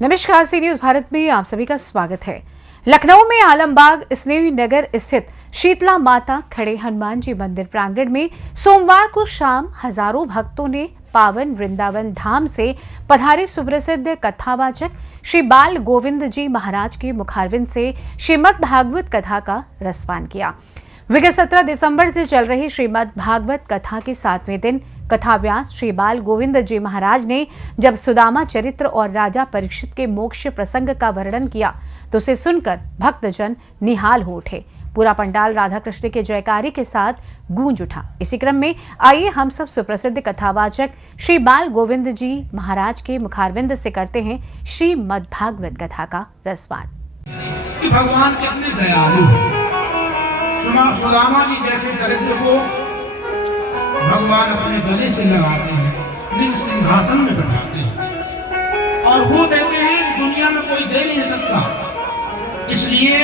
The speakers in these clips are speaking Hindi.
नमस्कार, सी न्यूज भारत में आप सभी का स्वागत है। लखनऊ में आलमबाग स्नेही नगर स्थित शीतला माता खड़े हनुमान जी मंदिर प्रांगण में सोमवार को शाम हजारों भक्तों ने पावन वृंदावन धाम से पधारे सुप्रसिद्ध कथावाचक श्री बाल गोविंद जी महाराज के मुखारविंद से श्रीमद् भागवत कथा का रसपान किया। विगत 17 दिसंबर से चल रही श्रीमद् भागवत कथा के 7वें दिन कथाव्यास श्री बाल गोविंद जी महाराज ने जब सुदामा चरित्र और राजा परीक्षित के मोक्ष प्रसंग का वर्णन किया तो उसे सुनकर भक्तजन निहाल हो उठे। पूरा पंडाल राधा कृष्ण के जयकारी के साथ गूंज उठा। इसी क्रम में आइए हम सब सुप्रसिद्ध कथावाचक श्री बाल गोविंद जी महाराज के मुखारविंद से करते हैं श्रीमद् भागवत कथा का रसपान। भगवान कितने दयालु हैं। सुदामा जी जैसे दरिद्र को भगवान अपने गले से लगाते हैं, निज सिंहासन में बैठाते हैं और वो देते हैं इस दुनिया में कोई दे नहीं सकता। इसलिए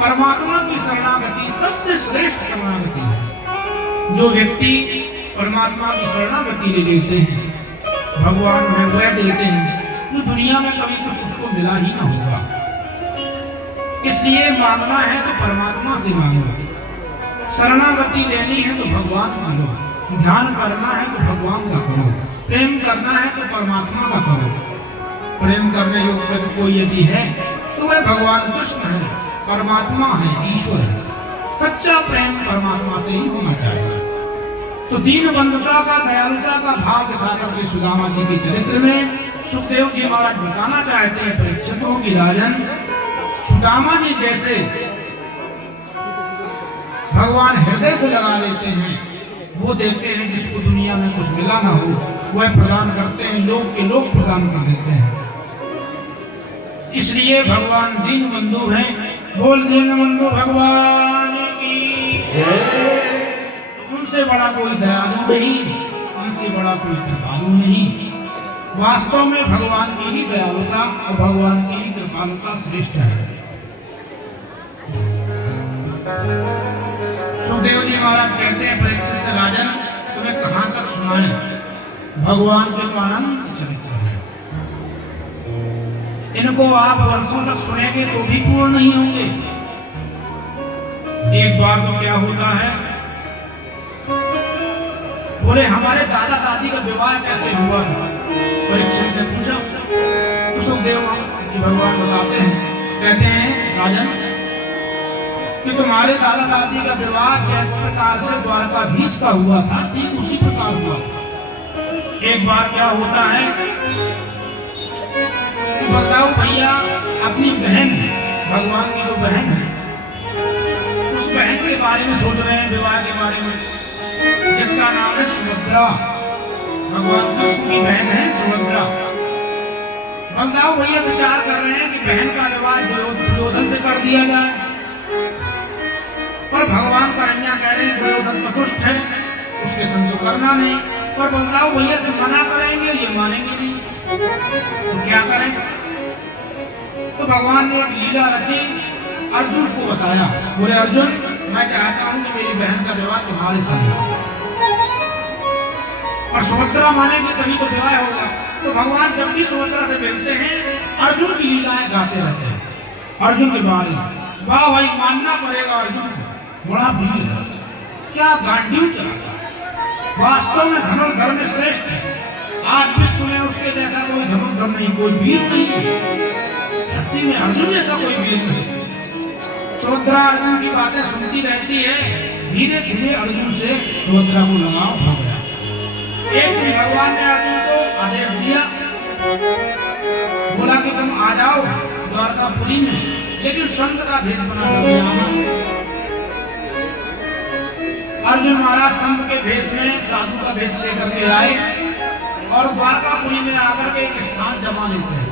परमात्मा की शरणागति सबसे श्रेष्ठ शरणागति है। जो व्यक्ति परमात्मा की शरणागति ले लेते हैं, भगवान में वह देते हैं जो दुनिया में कभी कुछ उसको मिला ही ना होगा। इसलिए मांगना है तो परमात्मा से मांगो, शरणागति लेनी है तो भगवान का लो, ध्यान करना है तो भगवान का करो, प्रेम करना है तो परमात्मा का करो। प्रेम करने योग्य कोई यदि है तो वह भगवान कृष्ण है, परमात्मा है, ईश्वर है। सच्चा प्रेम परमात्मा से ही होना चाहिए। तो दीन बंधुता का, दयालुता का भाव दिखा करके सुदामा जी के चरित्र में सुखदेव जी महाराज बताना चाहते हैं परीक्षितों की राजन, सुदामा जी जैसे भगवान हृदय से लगा लेते हैं, वो देते हैं जिसको दुनिया में कुछ मिला ना हो, वह प्रदान करते हैं, लोग के लोग प्रदान कर देते हैं। इसलिए भगवान दीन बंधु हैं। बोल दीन बंधु भगवान की जय। उनसे बड़ा कोई दयालु नहीं, उनसे बड़ा कोई कृपालु नहीं। वास्तव में भगवान की ही दयालुता और भगवान की ही कृपालुता श्रेष्ठ है। सुखदेव जी महाराज कहते हैं परीक्षित से राजन, तुम्हें कहां तक सुनाएं, भगवान के अनंत चरित्र है। इनको आप वर्षों तक सुनेंगे तो भी पूर्ण नहीं होंगे। एक बार तो क्या होता है, बोले हमारे दादा दादी का विवाह कैसे हुआ था। परीक्षित ने पूछा तो सुखदेव जी भगवान बताते हैं, कहते हैं राजन कि तुम्हारे दादा दादी का विवाह जिस प्रकार से द्वारकाधीश का हुआ था ठीक उसी प्रकार हुआ था। एक बार क्या होता है तो बताओ भैया, अपनी बहन भगवान की जो बहन है उस बहन के बारे में सोच रहे हैं, विवाह के बारे में, जिसका नाम है सुभद्रा। भगवान कृष्ण की बहन है सुभद्रा। बताओ भैया, विचार कर रहे हैं कि बहन का विवाह दुर्योधन से कर दिया जाए, पर भगवान कन्हैया कह रहे हैं दुर्योधन संतुष्ट है, उसके संग तो करना नहीं। पर बताओ भैया से मना करेंगे, ये मानेंगे नहीं, तो क्या करें। तो भगवान ने एक लीला रची, अर्जुन को बताया। बोले अर्जुन, मैं चाहता हूं कि मेरी बहन का विवाह तुम्हारे संग हो, और सुभद्रा मानेंगे तभी तो विवाह होगा। तो भगवान जब भी सुभद्रा से मिलते हैं अर्जुन की लीलाएं गाते रहते हैं, अर्जुन के बारे में। वाह भाई, मानना पड़ेगा अर्जुन बड़ा वीर है, क्या गांडीव चलाता है। वास्तव में धनुर्धर में श्रेष्ठ है। आज विश्व में उसके जैसा कोई धनुर्धर नहीं, कोई वीर नहीं है। धरती में अर्जुन जैसा कोई वीर नहीं। सुभद्रा अर्जुन की बातें सुनती रहती है, धीरे धीरे अर्जुन से सुभद्रा को लगाव हो गया। एक दिन भगवान ने अर्जुन को आदेश दिया, बोला कि तुम आ जाओ द्वारकापुरी में, लेकिन संत का भेष बना कर आना। अर्जुन महाराज संत के भेष में, साधु का भेष लेकर के आए और द्वारकापुरी में आकर के एक स्थान जमा लेते हैं।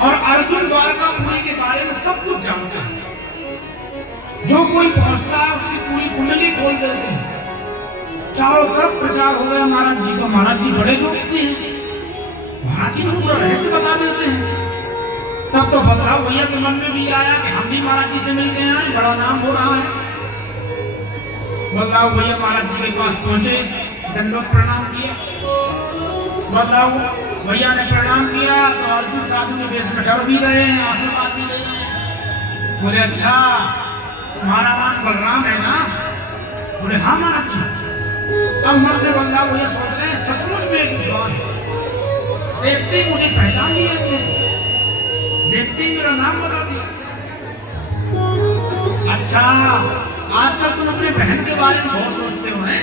और अर्जुन द्वारकापुरी के बारे में सब कुछ जानते हैं। जो कोई पहुंचता है उसकी पूरी कुंडली खोल देते हैं। चारों तरफ प्रचार हो गया महाराज जी का। महाराज जी बड़े जोखते हैं, महाराज जी को पूरा रहस्य बता देते हैं। तब तो बदलाव भैया के मन में भी आया कि हम भी महाराज जी से मिलते हैं, बड़ा नाम हो रहा है। बदलाव भैया महाराज जी के पास पहुंचे, दंडवत प्रणाम किया। बदलाव भैया ने प्रणाम किया तो अर्जुन साधु के वेश में डर भी रहे हैं, आशीर्वाद भी दे रहे हैं। बोले अच्छा तुम्हारा नाम बलराम है ना? बोले हाँ महाराज जी। अब मन से बल्ला वो ये सोच रहे हैं सचमुच में एक विद्वान देखते ही मुझे पहचान लिया, देखते ही मेरा नाम बता दिया। अच्छा आजकल तुम अपने बहन के बारे में बहुत सोचते हो हैं,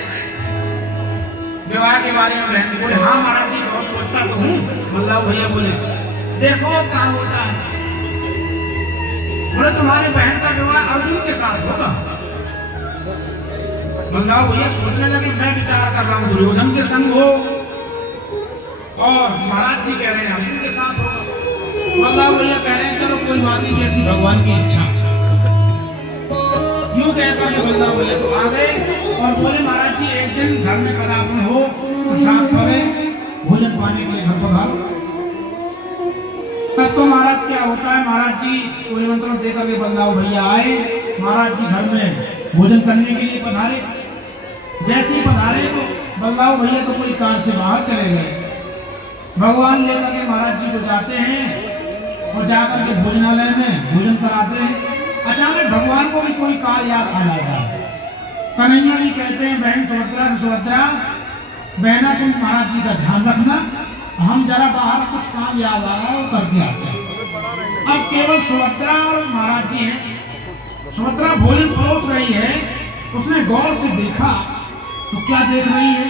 विवाह के बारे में बहन? बोले हाँ महाराज जी बहुत सोचता तो हूँ। बल्ला भैया बोले देखो कहाँ होता है। बोले तुम्हारे बहन का विवाह अर्जुन के साथ होगा। बल्ला भैया सोचने लगे मैं विचार कर रहा हूँ दुर्योधन के संग हो और महाराज जी कह रहे हैं अर्जुन के साथ होगा। बल्ला भैया कह रहे हैं चलो कोई बात नहीं, जैसी भगवान की इच्छा। यूं कहकर के बल्ला भैया तो आ गए और बोले महाराज जी एक दिन घर में पदार्पण हो, प्रसाद करें, भोजन पाने के लिए घर पधारो। तब तो महाराज क्या होता है, महाराज जी कोई निमंत्रण देकर के बल्ला भैया आए, महाराज जी घर में भोजन करने के लिए पधारे। जैसे ही पधारे तो बल्ला भैया तो कोई कार से बाहर चले गए। भगवान लेकर के महाराज जी को जाते हैं और जाकर के भोजनालय में भोजन कराते हैं। अचानक भगवान को भी कोई काल याद आ जाता है। कन्हैया भी कहते हैं बहन सुभद्रा से सुभद्रा बहना तुम महाराज जी का ध्यान रखना, हम जरा बाहर कुछ काम याद आ रहा है वो करके आते हैं। अब केवल सुभद्रा और महाराज जी हैं। सुभद्रा भोजन परोस रही है, उसने गौर से देखा तो क्या देख रही है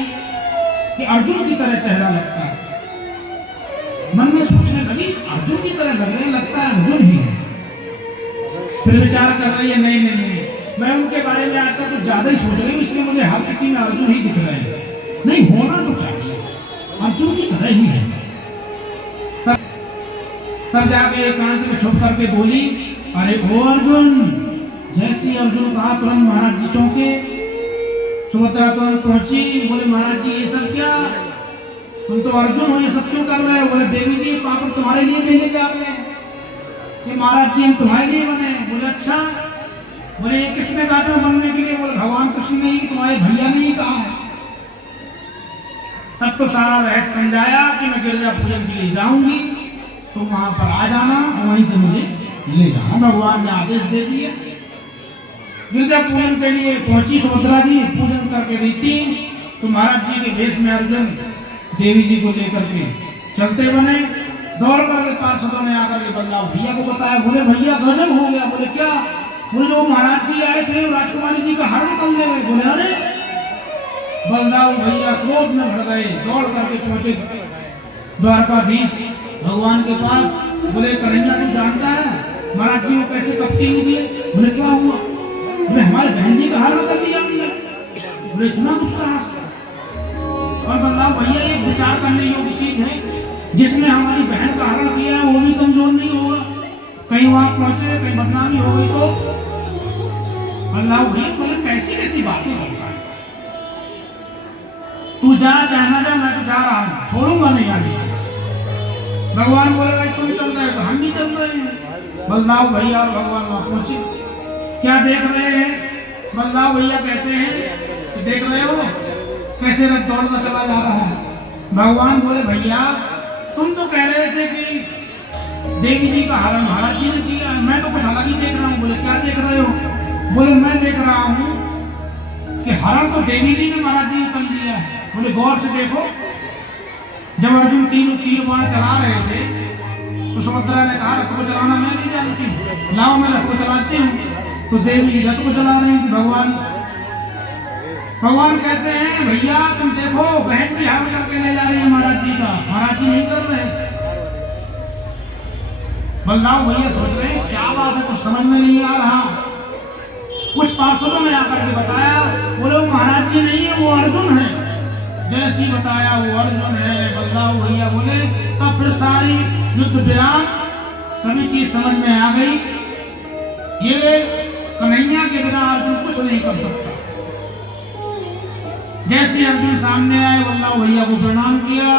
कि अर्जुन की तरह चेहरा लगता है। मन में सोचने लगी अर्जुन की तरह लग रहे, लगता है अर्जुन ही है। फिर विचार कर रही है नहीं नहीं नहीं, मैं उनके बारे में आजकल कुछ ज्यादा ही सोच रही हूँ, इसलिए मुझे हर किसी में अर्जुन ही दिख रहे हैं। नहीं होना तो चाहिए, अर्जुन की तरह ही है। तब जाके एकांत में छुप करके बोली अरे ओ अर्जुन। जैसी अर्जुन कहा तुरंत महाराज जी चौंके। सुभद्रा तुरंत पहुंची, बोले महाराज जी ये सब क्या, तुम तो अर्जुन हो, ये सब क्यों कर रहे हो? बोले देवी जी पापड़ तुम्हारे लिए भेजे जा रहे हैं कि महाराज जी हम तुम्हारे लिए बने। बोले अच्छा, बोले ये किसने कहा था बनने के लिए? बोले भगवान कृष्ण ने ही, तुम्हारे भैया ने ही कहा है। तब तो सारा रहस्य समझाया कि मैं गिरजा पूजन के लिए जाऊंगी, तो वहां पर आ जाना और वहीं से मुझे ले जाना। भगवान ने आदेश दे दिया। गिरजा पूजन के लिए पहुंची सुभद्रा जी, पूजन करके रही थी तो महाराज जी के भेष में अर्जुन देवी जी को लेकर के चलते बने। दौड़ करके पार्षदों ने आकर के बल्ला भैया को बताया। बोले भैया गजब हो गया। बोले क्या? बोले जो महाराज जी आए थे राजकुमारी जी का हरण कर ले गए। बोले अरे। बलदाऊ भैया क्रोध में भर गए, दौड़ करके पहुंचे द्वारकाधीश भगवान के पास। बोले कन्हैया तू जानता है महाराज जी को कैसे कपटी निकले? बोले क्या हुआ? बोले हमारे बहन जी का हरण कर दिया हमने। बोले इतना दुस्साहस? और बल्लाऊ भैया ये विचार करने योग्य चीज है, जिसने हमारी बहन का हरण किया है वो भी कमजोर नहीं होगा, कहीं वहां पहुंचे कहीं बदनामी हो गई तो। बल्लाऊ भैया बोले कैसी कैसी बातें बोल रहा है, तू जा चाहना जा, मैं तो जा रहा हूँ, छोड़ूंगा नहीं आगे से। भगवान बोले भाई तुम चल रहे हो तो हम भी चल रहे हैं। बल्लाऊ भैया और भगवान वहां पहुंचे। क्या देख रहे हैं? बल्लाऊ भैया कहते हैं कि देख रहे हो कैसे रथ दौड़ना चला जा रहा है। भगवान बोले भैया तुम तो कह रहे थे कि देवी जी का हरण महाराज जी ने किया, मैं तो कुछ अलग ही देख रहा हूँ। बोले क्या देख रहे हो? बोले मैं देख रहा हूँ कि हरण तो देवी जी ने महाराज जी ने कर लिया है। बोले गौर से देखो, जब अर्जुन तीर बाण चला रहे थे तो सुभद्रा ने कहा रथ को चलाना मैं नहीं जानती, लाओ मैं रथ को चलाती हूँ। तो देवी जी रथ को चला रहे हैं। भगवान कहते हैं भैया तुम देखो बहन भी हरण करके ले जा रही है महाराज जी का, महाराज जी नहीं कर रहे। बलराम भैया सोच रहे हैं क्या बात है, कुछ समझ में नहीं आ रहा। कुछ पार्षदों ने आकर के बताया, बोले महाराज जी नहीं है वो अर्जुन है। जैसे ही बताया वो अर्जुन है। बलराम भैया बोले तब फिर सारी युद्ध विराम सभी चीज समझ में आ गई। ये कन्हैया के बिना अर्जुन कुछ नहीं कर सकता। जैसे अर्जुन सामने आए बल्लाऊ भैया को प्रणाम किया।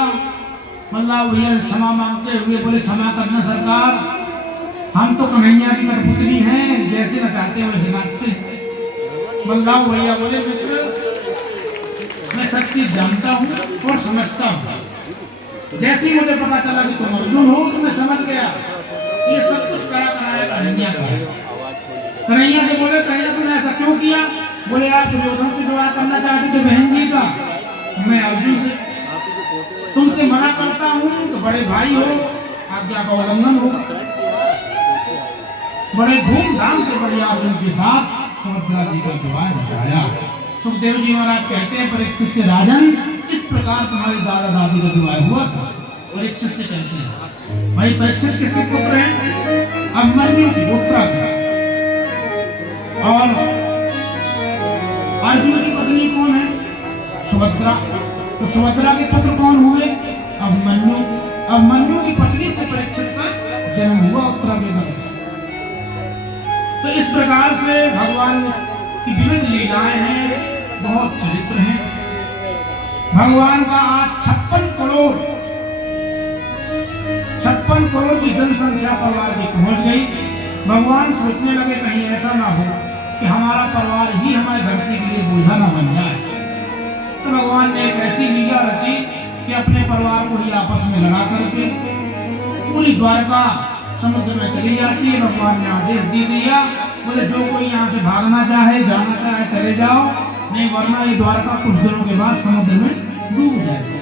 बल्लाऊ भैया क्षमा मांगते हुए बोले क्षमा करना सरकार, हम तो कन्हैया की कठपुतली हैं, जैसे नचाते हैं वैसे नाचते हैं। बल्लाऊ भैया बोले मित्र मैं सब चीज जानता हूँ और समझता हूँ, जैसे ही मुझे पता चला कि तुम अर्जुन हो तो मैं समझ गया ये सब कुछ करा कराया कन्हैया का है। कन्हैया से बोले कन्हैया तुमने ऐसा क्यों किया? बोले आप दुर्योधन से विवाह करना चाहते थे बहन जी का, मैं अर्जुन से तुमसे मना करता हूँ तो बड़े भाई हो, आज्ञा का उल्लंघन होगा। बड़े धूमधाम से बड़े अर्जुन के साथ सुभद्रा जी का विवाह कराया। सुखदेव जी महाराज कहते हैं परीक्षित से राजन इस प्रकार तुम्हारी दादा दादी का विवाह हुआ था। परीक्षित से कहते हैं भाई परीक्षित किसके पुत्र हैं? अभिमन्यु की पुत्र था। और अर्जुन की पत्नी कौन है? सुभद्रा। तो सुभद्रा के पुत्र कौन हुए? अभिमन्यु। अभिमन्यु की पत्नी से परीक्षित का जन्म हुआ उत्तरावेद। तो इस प्रकार से भगवान की विविध लीलाएं हैं, बहुत चरित्र हैं। भगवान का आज 56 करोड़ की जनसंख्या परिवार की पहुंच गई। भगवान सोचने लगे कहीं ऐसा ना हो कि हमारा परिवार ही हमारी धरती के लिए बोझा ना बन जाए। तो भगवान ने एक ऐसी लीला रची कि अपने परिवार को ही आपस में लड़ा करके पूरी द्वारका समुद्र में चली जाती है। भगवान ने आदेश दे दिया, बोले जो कोई यहाँ से भागना चाहे जाना चाहे चले जाओ, नहीं वरना ये द्वारका कुछ दिनों के बाद समुद्र में डूब जाएगी।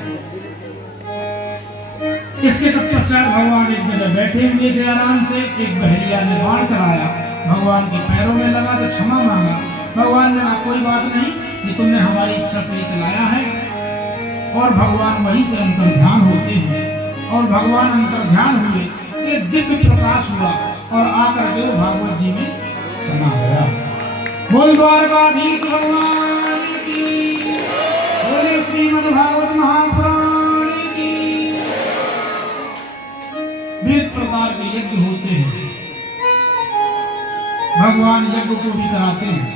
इसके तत्पश्चात भगवान एक जगह बैठे हुए थे आराम से। एक बहरिया ने बाण चलाया, भगवान के पैरों में लगा तो क्षमा मांगा। भगवान ने कहा कोई बात नहीं, ये तुमने हमारी इच्छा से ही चलाया है। और भगवान वहीं से अंतर्ध्यान होते हैं। और भगवान अंतर्ध्यान हुए, एक दिव्य प्रकाश हुआ और आकर के भागवत जी में समा गया। बोल द्वारकाधीश भगवान की, बोले श्रीमद् भागवत महापुराण की। विविध प्रकार के यज्ञ होते हैं, भगवान यज्ञ को भी कराते हैं।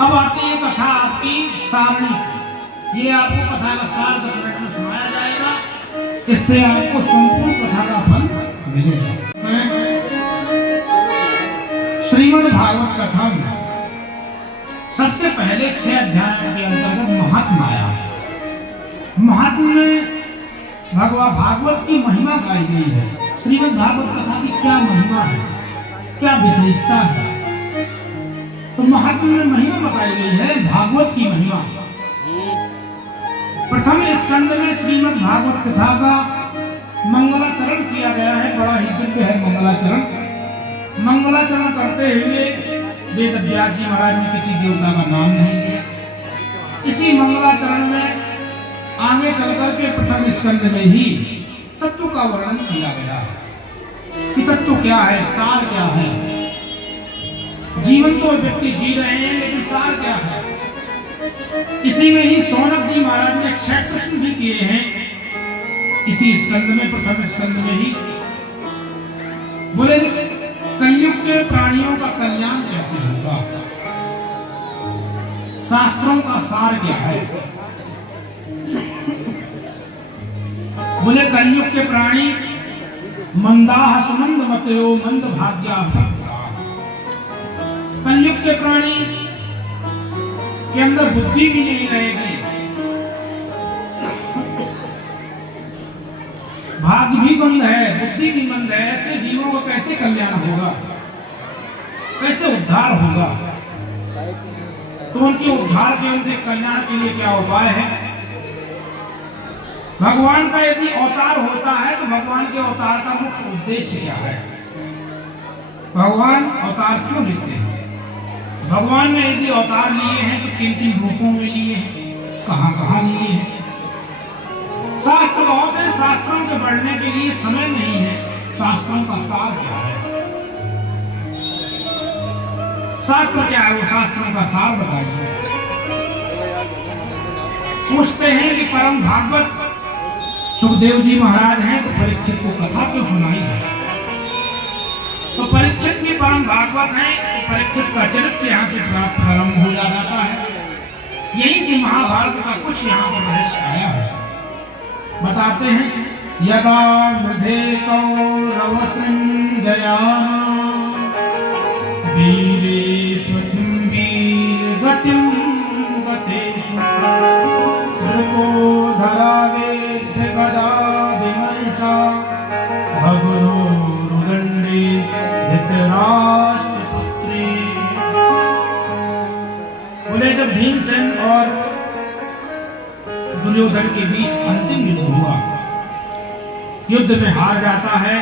अब आती है कथा आपकी सारणी की। ये आपको कथा का सार 10 मिनट में सुनाया जाएगा, इससे आपको संपूर्ण कथा का फल मिलेगा। श्रीमद् भागवत कथा में सबसे पहले 6 अध्यायों के अंतर्गत महात्मा आया। महात्मा में भगवान भागवत की महिमा गाई गई है। श्रीमद् भागवत कथा की क्या महिमा है, क्या विशेषता है, तो महात्मा में महिमा बताई गई है। भागवत की महिमा प्रथम स्कंद में श्रीमद् भागवत कथा का मंगलाचरण किया गया है। बड़ा ही दिव्य है मंगलाचरण। मंगलाचरण करते हुए वेद व्यास जी महाराज ने किसी देवता का नाम नहीं लिया। इसी मंगलाचरण में आगे चलकर के प्रथम स्कंद में ही तत्व का वर्णन किया गया है कि तत्व क्या है, सार क्या है। जीवन तो व्यक्ति जी रहे हैं, लेकिन सार क्या है। इसी में ही सौनक जी महाराज ने 6 प्रश्न भी किए हैं इसी स्कंद में, प्रथम स्कंद में ही। बोले कलयुग के प्राणियों का कल्याण कैसे होगा, शास्त्रों का सार क्या है। बोले कलयुग के प्राणी मंदाह सुमंद मतयो मंद भाग्या। कलयुग के प्राणी के अंदर बुद्धि भी नहीं रहेगी, भाग्य भी मंद है, बुद्धि भी मंद है। ऐसे जीवों का कैसे कल्याण होगा, कैसे उद्धार होगा। तो उनके उद्धार के, उनके कल्याण के लिए क्या उपाय है। भगवान का यदि अवतार होता है तो भगवान के अवतार का मुख्य उद्देश्य क्या है, भगवान अवतार क्यों लेते हैं। भगवान ने यदि अवतार लिए हैं तो किन किन रूपों में लिए हैं, कहां कहां लिए हैं। शास्त्र बहुत है, शास्त्रों के पढ़ने के लिए समय नहीं है। शास्त्रों का सार क्या है, शास्त्र क्या है, वो शास्त्रों का सार बताइए। पूछते हैं कि परम भागवत सुखदेव जी महाराज हैं तो परीक्षित को कथा क्यों सुनाई है। तो परीक्षित भी परम भागवत हैं, तो परीक्षित का चरित्र यहाँ से प्रारंभ हो जाता है। यहीं से महाभारत का कुछ यहाँ पर रहस्य आया है। बताते हैं यदा वृद्धे कौरव संजया वीरेषु वीर गतिं गतेषु धरावेद्य गदा दुर्योधन के बीच अंतिम युद्ध हुआ। युद्ध में हार जाता है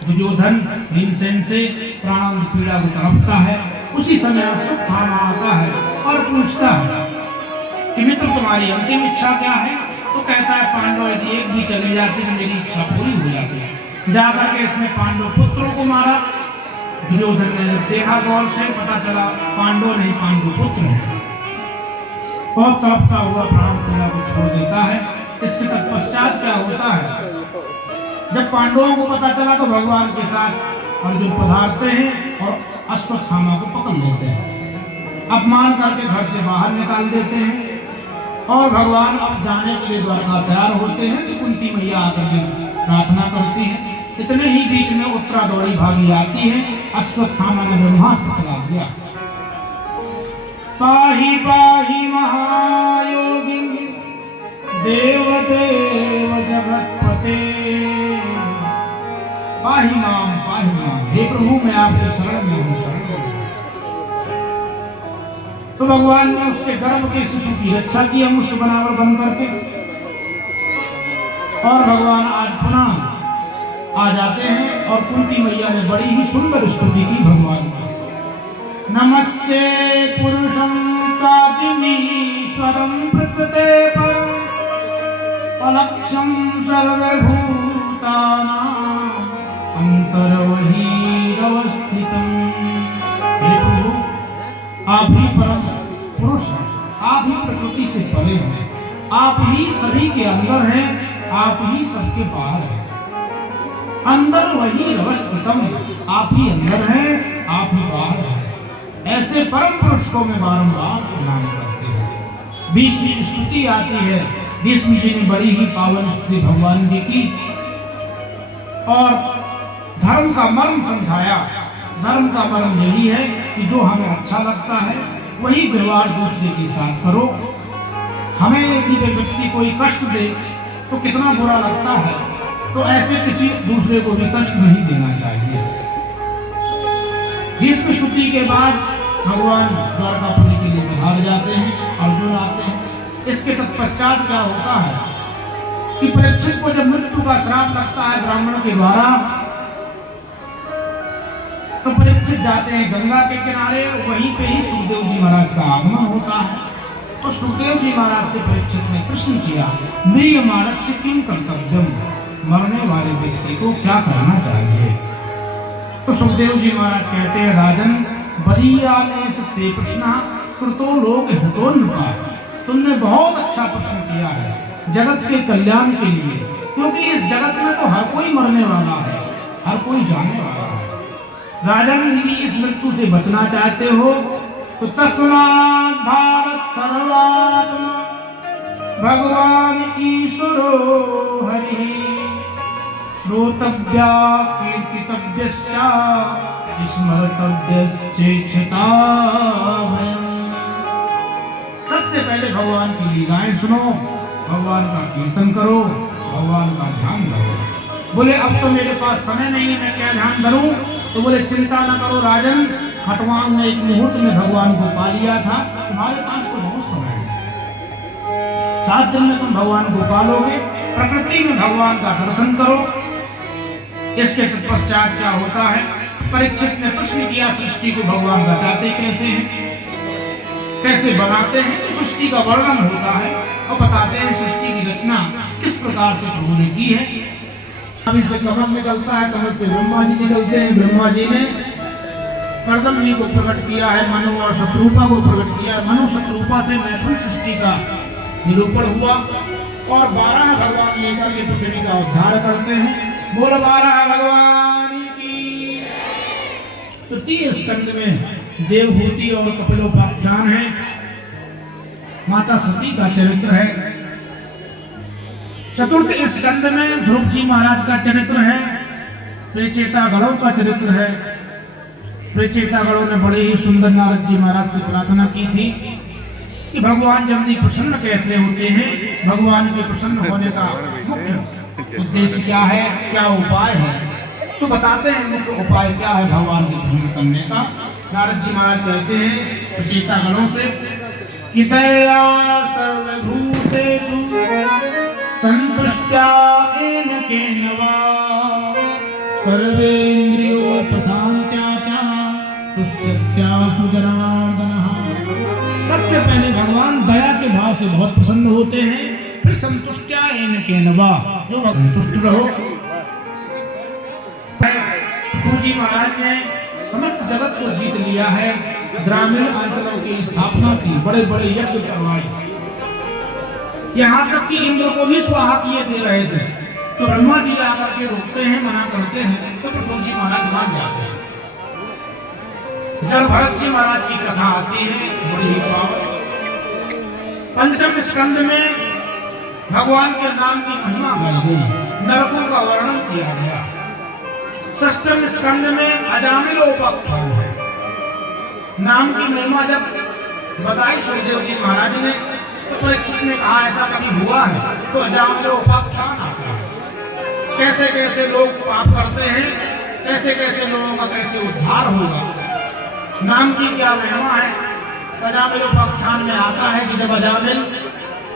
दुर्योधन भीमसेन से, प्राण पीड़ा को तड़पता है। उसी समय अश्वत्थामा आता है और पूछता है कि मित्र तुम्हारी अंतिम इच्छा क्या है? तो कहता है पांडव यदि एक भी चले जाते तो मेरी इच्छा पूरी हो जाती है। जाकर के इसने पांडव पुत्रों को मारा। दुर्योधन ने जब देखा गौर से, पता चला पांडव नहीं पांडव पुत्र है, और तड़पता हुआ प्राण पीड़ा को छोड़ देता है। इसके तत्पश्चात क्या होता है, जब पांडवों को पता चला तो भगवान के साथ अर्जुन पधारते हैं और अश्वत्थामा को पकड़ लेते हैं, अपमान करके घर से बाहर निकाल देते हैं। और भगवान अब जाने के लिए द्वारका तैयार होते हैं कि कुंती मैया आकर के प्रार्थना करती है। इतने ही बीच में उत्तरा दौड़ी भागी आती है। अश्वत्थामा ने ब्रह्मास्त्र चला दिया। पाहि पाहि महायोगी देव देव जगतपते, पाहि माम, हे प्रभु मैं आपके शरण में हूँ, शरण में। तो भगवान ने उसके गर्भ के शिशु की रक्षा की मुष्ट बनावर बन करके, और भगवान आज पुनः आ जाते हैं। और कुंती मैया ने बड़ी ही सुंदर स्तुति की भगवान की। नमस्ते पुरुषं कादिमीश्वरं प्रकृते परं अलक्ष्यं सर्वभूतानां अंतर्बहिरवस्थितम्। हे प्रभु आप ही परम पुरुष हैं, आप ही प्रकृति से परे हैं, आप ही सभी के अंदर हैं, आप ही सबके बाहर हैं। अंदर वही रवस्थितम, आप ही अंदर हैं, आप ही बाहर हैं। ऐसे परम पुरुष को मैं बारंबार प्रणाम करते हैं। 20वीं स्तुति आती है। भीष्म जी ने बड़ी ही पावन स्तुति भगवान जी की और धर्म का मर्म समझाया। धर्म का मर्म यही है कि जो हमें अच्छा लगता है वही व्यवहार दूसरे के साथ करो। हमें यदि व्यक्ति कोई कष्ट दे तो कितना बुरा लगता है, तो ऐसे किसी दूसरे को भी कष्ट नहीं देना चाहिए। भीष्म स्तुति के बाद भगवान द्वारकापुरी के लिए पधार जाते हैं, अर्जुन आते हैं। इसके तत्पश्चात क्या होता है कि परीक्षित को जब मृत्यु का श्राप लगता है ब्राह्मण के द्वारा, तो परीक्षित जाते हैं गंगा के किनारे। वहीं पे ही सुखदेव जी महाराज का आगमन होता है। तो सुखदेव जी महाराज से परीक्षित ने प्रश्न किया, म्रियमाणस्य किं कर्तव्यम, मरने वाले व्यक्ति को क्या करना चाहिए? तो सुखदेव जी महाराज कहते हैं, राजन बरीयाले सत्य प्रश्न कृतो लोक हितोन्नता, तुमने बहुत अच्छा प्रश्न किया है जगत के कल्याण के लिए, क्योंकि इस जगत में तो हर कोई मरने वाला है, हर कोई जाने वाला है। राजन यदि इस मृत्यु से बचना चाहते हो तो तस्मात् भारत सर्वात्मा भगवान ईश्वरो हरि श्रोतव्या कीर्तितव्यश्च स्मर्तव्यश्चेक्षता। सबसे पहले भगवान की लीलाएं सुनो, भगवान का कीर्तन करो, भगवान का ध्यान करो। बोले अब तो मेरे पास समय नहीं है, मैं क्या ध्यान करूं? तो बोले चिंता न करो राजन, खटवांग ने एक मुहूर्त में भगवान को पा लिया था, तुम्हारे पास तो बहुत समय है। 7 दिन में तुम भगवान को पालोगे। प्रकृति में भगवान का दर्शन करो। इसके पश्चात क्या होता है, परीक्षित ने प्रश्न किया सृष्टि को भगवान बचाते कैसे हैं, कैसे बनाते हैं? तो सृष्टि का वर्णन होता है और बताते हैं सृष्टि की रचना किस प्रकार से प्रभु ने की है। अभी से कमल निकलता है, कमल से ब्रह्मा जी निकलते हैं। ब्रह्मा जी ने कर्दम जी को प्रकट किया है, मनु और शत्रुपा को प्रकट किया। मनु शत्रुपा से मैथुन सृष्टि का निरूपण हुआ और 12 भगवान लेकर के पृथ्वी का उद्धार करते हैं। बोल 12 भगवान की। तृतीय स्कंद में देवहूति और कपिलोपाख्यान है, माता सती का चरित्र है। चतुर्थ स्कंद में ध्रुव जी महाराज का चरित्र है, प्रेचेता गणों का चरित्र है। प्रेचेता गणों ने बड़े ही सुंदर नारद जी महाराज से प्रार्थना की थी कि भगवान जल्दी प्रसन्न कैसे होते हैं, भगवान के प्रसन्न होने का मुख्य उद्देश्य क्या है, क्या उपाय है? तो बताते हैं मुख्य उपाय क्या है भगवान के प्रसन्न करने का। नारद जी महाराज कहते हैं प्रेचेता गणों से, सर्वभूतेषु संतुष्टायेन केनवा सर्वेन्द्रियोपशान्त्या च तुष्यत्या सुजनार्दनः। सबसे पहले भगवान दया के भाव से बहुत प्रसन्न होते हैं, फिर संतुष्टायेन केनवा, जो संतुष्ट रहो। तुलसी महाराज ने समस्त जगत को जीत लिया है, ग्रामीण अंचलों की स्थापना की, बड़े बड़े यज्ञ करवाए, यहाँ तक कि इंद्र को भी स्वाहा किए दे रहे थे। तो ब्रह्मा जी आकर के रोकते हैं, मना करते हैं, तो तुलसी महाराज मान जाते हैं। जब भरत जी महाराज की कथा आती है, बड़ी ही पावन। पंचम स्कंद में भगवान के नाम की महिमा गाई गई, नरकों का वर्णन किया गया। षष्ठम स्कंद में अजामिलोपाख्यान है, नाम की महिमा जब बताई सुखदेव जी महाराज ने, तो परीक्षित ने कहा ऐसा कभी हुआ है? तो अजामिलोपाख्यान आता है, कैसे कैसे लोग पाप करते हैं, कैसे कैसे लोगों का कैसे उद्धार होगा, नाम की क्या महिमा है। अजामिलोपाख्यान में आता है कि जब अजामिल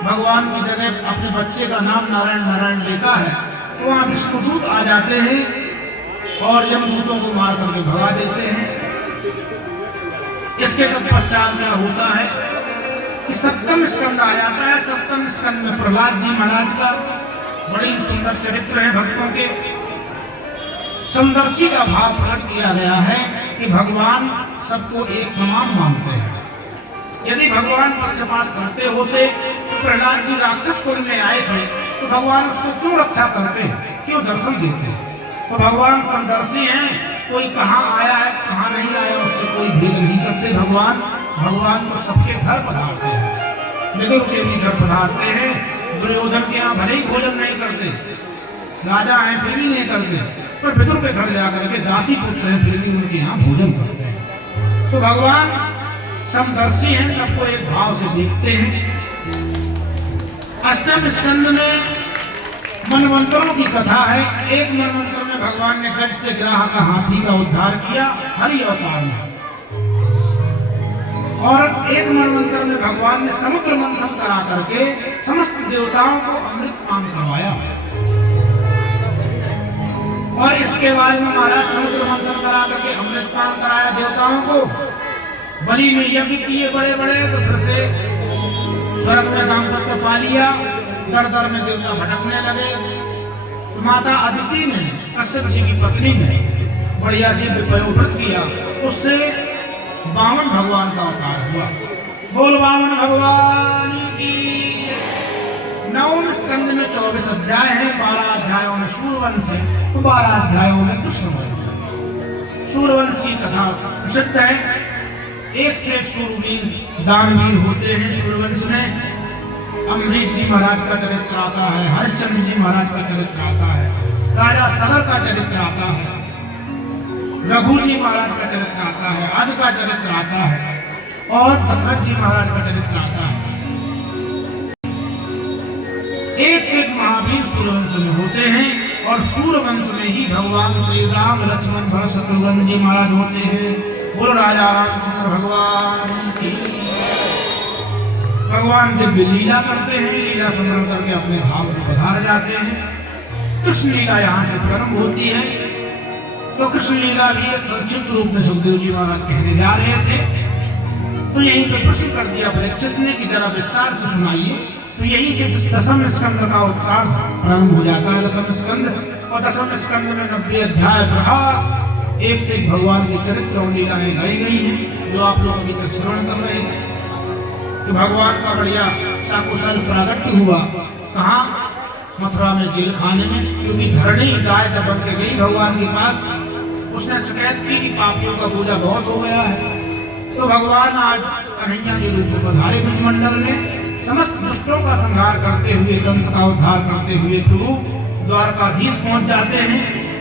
भगवान की जगह अपने बच्चे का नाम नारायण नारायण लेता है, तो वहाँ विष्णुदूत आ जाते हैं और यमदूतों को मार करके भगा देते हैं। इसके पश्चात क्या होता है कि सप्तम स्कंद आ जाता है। सप्तम स्कंद में प्रहलाद जी महाराज का बड़ी सुंदर चरित्र है, भक्तों के समदर्शी का भाव प्रकट किया गया है कि भगवान सबको एक समान मानते हैं। यदि भगवान पक्षपात करते होते तो प्रहलाद जी राक्षस कुल में आए थे, तो भगवान उसको क्यों रक्षा करते, क्यों दर्शन देते? तो भगवान समदर्शी हैं, कोई कहाँ आया है कहाँ नहीं आया उससे कोई भेद नहीं करते। भगवान तो सबके घर पधारते हैं, विदुर के भी घर पधारते हैं, दुर्योधन के यहाँ भले ही भोजन नहीं करते, राजा हैं फिर भी नहीं करते, पर विदुर के घर जाकर के दासी पुत्र हैं फिर भी उनके यहाँ भोजन करते हैं। तो भगवान समदर्शी हैं, सबको एक भाव से देखते हैं। अष्टम स्कंद में मनवंतरों की कथा है। एक मनवंतर में भगवान ने गज से ग्राह का हाथी का उद्धार किया हरि अवतार में, और एक मनवंतर में भगवान ने समुद्र मंथन करा करके समस्त देवताओं को अमृत पान करवाया। और इसके बाद में महाराज समुद्र मंथन करा करके अमृत पान कराया देवताओं को, बलि में यज्ञ किए बड़े बड़े, तो फिर से स्वर्ग में दाम्पत्य पा लिया, दर दर में देवता भटकने लगे। तो माता अदिति ने कश्यप जी की पत्नी ने बढ़िया दिव्य पयोव्रत किया, उससे वामन भगवान का अवतार हुआ। बोल वामन भगवान की। नवम स्कंद में 24 अध्याय है, 12 अध्यायों में सूर्यवंश है, तो 12 अध्यायों में कृष्णवंश है। सूर्यवंश की कथा प्रसिद्ध है, एक से सूरवीर दानवीर होते हैं सूर्यवंश में। अम्बरीश जी महाराज का चरित्र आता है, हरिश्चंद्र जी महाराज का चरित्र आता है, राजा सगर का चरित्र आता है, रघु जी महाराज का चरित्र आता है, अज का चरित्र आता है, और दशरथ जी महाराज का चरित्र आता है। एक से एक महावीर सूर्यवंश में होते हैं, और सूर्यवंश में ही भगवान श्री राम लक्ष्मण भरत शत्रुघ्न जी महाराज होते हैं। बोलो राजा रामचंद्र भगवान की। भगवान दिव्य लीला करते हैं, लीला संग्रह करके अपने धाम को पधार जाते हैं। कृष्ण लीला यहाँ से प्रारंभ होती है। तो कृष्ण लीला भी एक संक्षिप्त रूप में सुखदेव जी महाराज कहने जा रहे थे, तो यहीं पे प्रश्न कर दिया परीक्षित ने कि जरा विस्तार से सुनाइए। तो यहीं से दसम स्कंद का उत्कार प्रारंभ हो जाता है। दसम स्कंद, और दसम स्कंद में 90 अध्याय प्रहार एक से एक भगवान के चरित्र और लीलाएं गाई गई हैं, जो आप लोग अभी तक श्रवण कर रहे हैं। कि भगवान का बढ़िया सकुशल प्रागट्य हुआ, कहाँ? मथुरा में जेल खाने में, क्योंकि धरणी गाय जब बन के गई भगवान के पास, उसने शिकायत की कि पापियों का पूजा बहुत हो गया है। तो भगवान आज कन्हैया के रूप में पधारे ब्रजमंडल में, समस्त दुष्टों का संहार करते हुए, कंस का उद्धार करते हुए गुरु द्वारकाधीश पहुंच जाते हैं।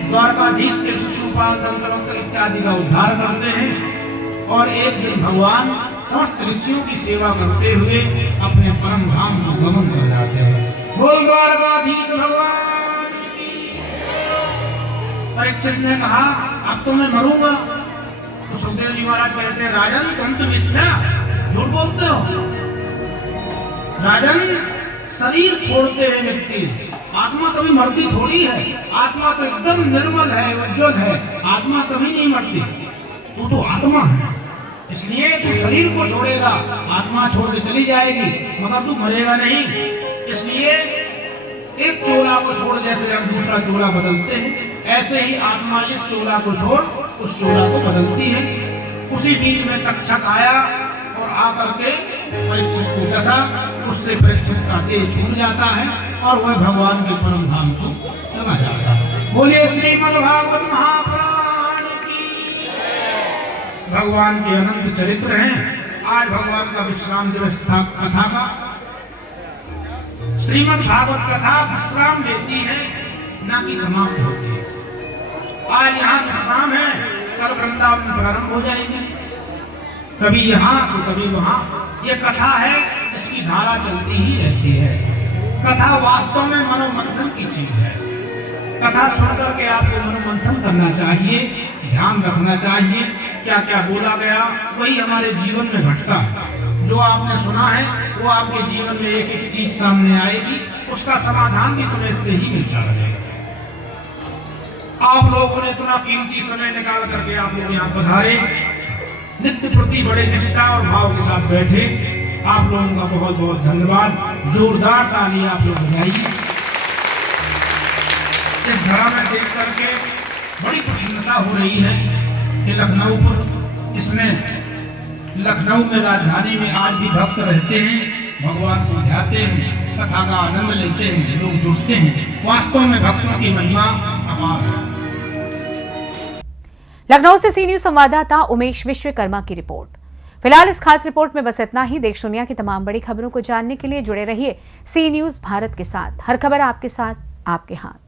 द्वारकाधीश से शिशुपाल दंतवक्र इत्यादि का उद्धार करते हैं, और एक दिन भगवान समस्त ऋषियों की सेवा करते हुए अपने परम धाम को गमन कर जाते हैं। बोल द्वारकाधीश भगवान की। परीक्षित ने कहा अब तो मैं मरूंगा। तो सुखदेव जी महाराज कहते हैं राजन तुम तो मिथ्या झूठ बोलते हो। राजन शरीर छोड़ते हैं व्यक्ति, आत्मा कभी मरती थोड़ी है। आत्मा तो एकदम निर्मल है, उज्जवल है, आत्मा कभी नहीं मरती। तू तो आत्मा है, इसलिए तू शरीर को छोड़ेगा, आत्मा छोड़ के चली जाएगी, मगर तू मरेगा नहीं। इसलिए एक चोला को छोड़ जैसे हम दूसरा चोला बदलते हैं, ऐसे ही आत्मा इस चोला को छोड़ उस चोला को बदलती है। उसी बीच में तक्षक आया और आकर के परीक्षित को डसा, उससे परीक्षित का देह छूट जाता है और वह भगवान के परम धाम को चला जाता है। बोलिए श्रीमद् भागवत महापुराण की। भगवान के अनंत चरित्र हैं। आज भगवान का विश्राम दिवस था कथा का। श्रीमद् भागवत कथा विश्राम लेती है, न कि समाप्त होती है। आज यहाँ विश्राम है, कल वृंदावन में प्रारंभ हो जाएगी, कभी यहाँ तो कभी वहाँ। ये कथा है जिसकी धारा चलती ही रहती है। कथा वास्तव में मनोमंथन की चीज है। कथा सुनकर के आपको मनोमंथन करना चाहिए, ध्यान रखना चाहिए क्या क्या बोला गया, वही हमारे जीवन में घटता है। जो आपने सुना है वो आपके जीवन में एक एक चीज सामने आएगी, उसका समाधान भी तुम्हें इससे ही मिलता रहेगा। आप लोगों ने इतना कीमती समय निकाल करके आप लोग यहाँ पधारे, नित्य प्रति बड़े निष्ठा और भाव के साथ बैठे। आप लोगों का बहुत बहुत धन्यवाद। जोरदार ताली आप लोग बजाइए। इस धरा में देख करके बड़ी प्रसन्नता हो रही है कि लखनऊ पर इसमें लखनऊ में राजधानी में आज भी भक्त रहते हैं, भगवान को ध्याते हैं, कथा का आनंद लेते हैं, लोग जुड़ते हैं। वास्तव में भक्तों की महिमा अपार है। लखनऊ से सी न्यूज संवाददाता उमेश विश्वकर्मा की रिपोर्ट। फिलहाल इस खास रिपोर्ट में बस इतना ही। देश दुनिया की तमाम बड़ी खबरों को जानने के लिए जुड़े रहिए सी न्यूज भारत के साथ। हर खबर आपके साथ, आपके हाथ।